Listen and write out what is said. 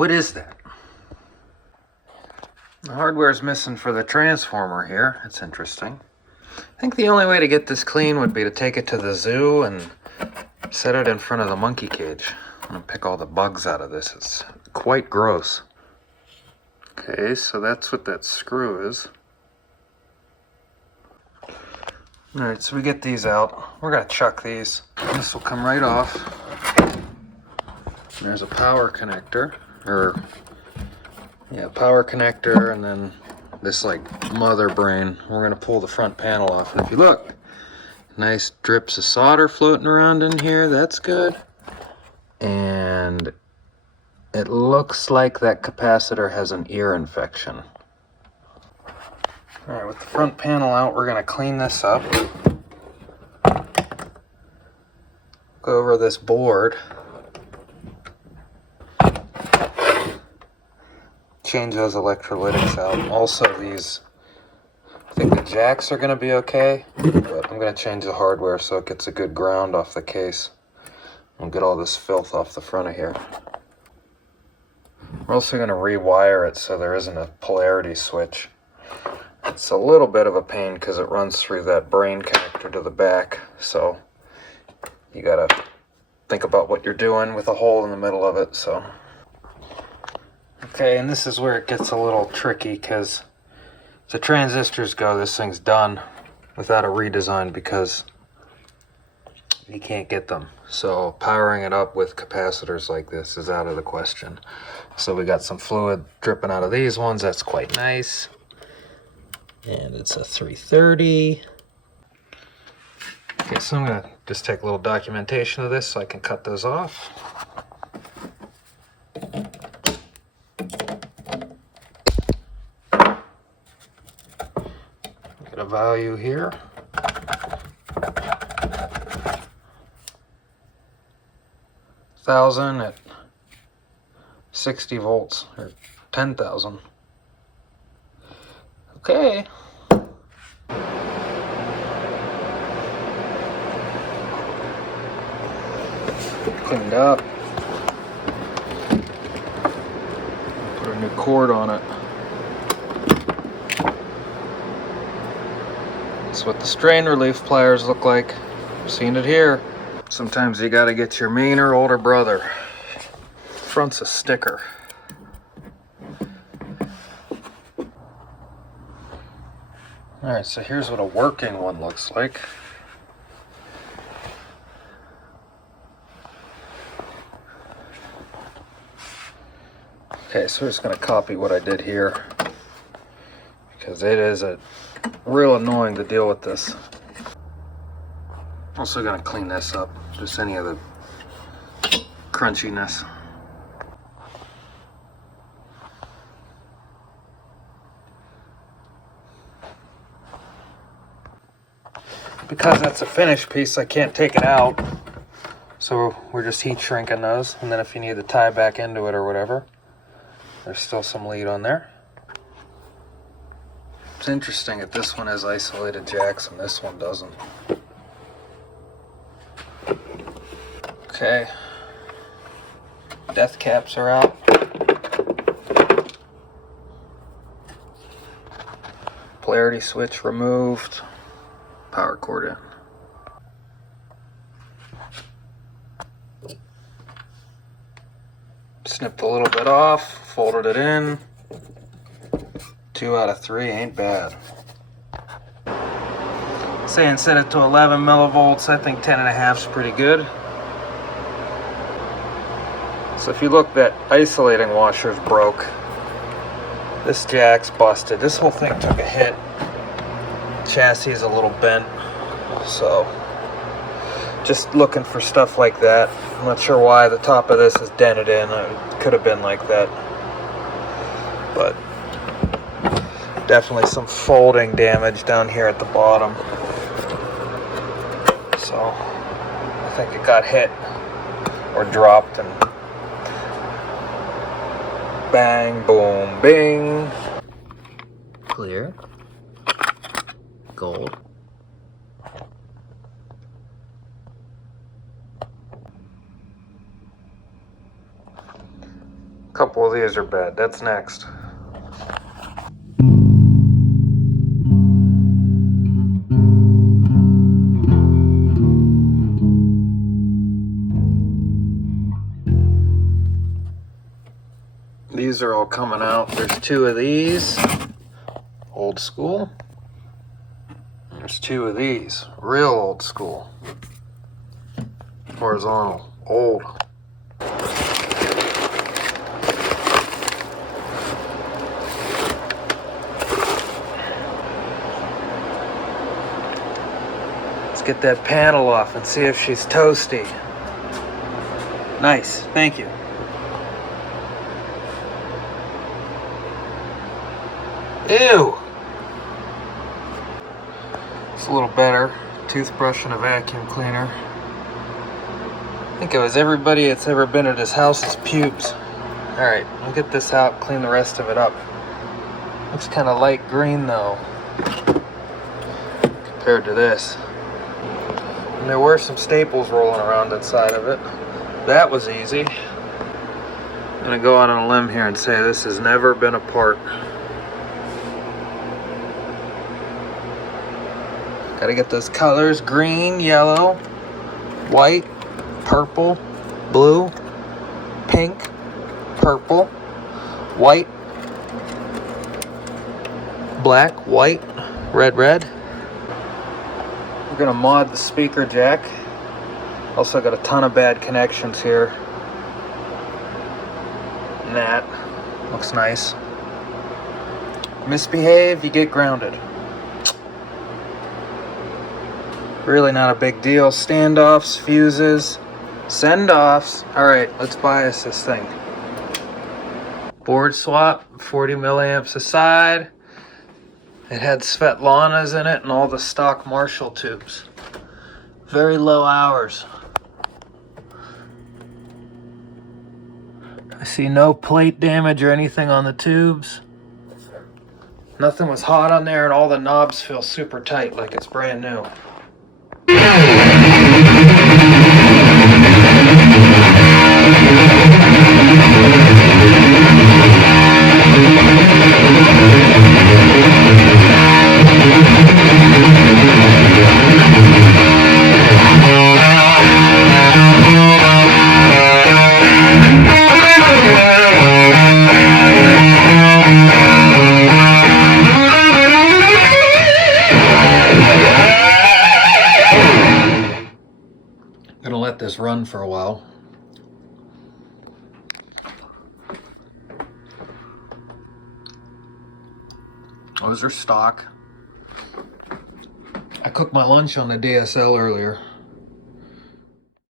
What is that? The hardware's missing for the transformer here. That's interesting. I think the only way to get this clean would be to take it to the zoo and set it in front of the monkey cage. I'm gonna pick all the bugs out of this. It's quite gross. Okay, so that's what that screw is. Alright, so we get these out. We're gonna chuck these. This will come right off. There's a power connector, power connector, and then this like mother brain. We're gonna pull the front panel off, and if you look, nice drips of solder floating around in here. That's good. And it looks like that capacitor has an ear infection. All right, with the front panel out, we're gonna clean this up. Go over this board. Change those electrolytics out. Also these, I think the jacks are gonna be okay, but I'm gonna change the hardware so it gets a good ground off the case. And get all this filth off the front of here. We're also gonna rewire it so there isn't a polarity switch. It's a little bit of a pain because it runs through that brain connector to the back, so you gotta think about what you're doing with a hole in the middle of it. So okay, and this is where it gets a little tricky, because if the transistors go, this thing's done without a redesign because you can't get them. So powering it up with capacitors like this is out of the question. So we got some fluid dripping out of these ones. That's quite nice. And it's a 330. Okay, so I'm gonna just take a little documentation of this so I can cut those off. Get a value here. $1,000 at 60 volts, or 10,000. Okay. Cleaned up. Put a new cord on it. That's what the strain relief pliers look like. I've seen it here. Sometimes you gotta get your meaner older brother. Front's a sticker. Alright, so here's what a working one looks like. Okay, so we're just gonna copy what I did here, because it is real annoying to deal with this. Also gonna clean this up, just any of the crunchiness. Because that's a finished piece, I can't take it out. So we're just heat shrinking those, and then if you need to tie back into it or whatever, there's still some lead on there. It's interesting that this one has isolated jacks and this one doesn't. Okay, death caps are out. Polarity switch removed. Power cord in. Snipped a little bit off, folded it in. 2 out of 3 ain't bad. Saying set it to 11 millivolts. I think 10.5 is pretty good. So if you look, that isolating washer's broke. This jack's busted. This whole thing took a hit. Chassis is a little bent. So just looking for stuff like that. I'm not sure why the top of this is dented in. It could have been like that. But definitely some folding damage down here at the bottom. So I think it got hit or dropped and bang, boom, bing. Clear. Gold. couple of these are bad. That's next. These are all coming out. There's two of these, old school. There's two of these, real old school. Horizontal, old. Let's get that panel off and see if she's toasty. Nice, thank you. Ew! It's a little better. Toothbrush and a vacuum cleaner. I think it was everybody that's ever been at his house's pubes. Alright, we'll get this out, clean the rest of it up. Looks kind of light green though, compared to this. And there were some staples rolling around inside of it. That was easy. I'm gonna go out on a limb here and say this has never been apart. Gotta get those colors: green, yellow, white, purple, blue, pink, purple, white, black, white, red, red. We're gonna mod the speaker jack. Also got a ton of bad connections here. And that looks nice. Misbehave, you get grounded. Really not a big deal. Standoffs, fuses, send-offs. Alright, let's bias this thing. Board swap, 40 milliamps aside. It had Svetlanas in it and all the stock Marshall tubes. Very low hours. I see no plate damage or anything on the tubes. Nothing was hot on there, and all the knobs feel super tight like it's brand new. Gonna let this run for a while. Those are stock. I cooked my lunch on the TSL earlier.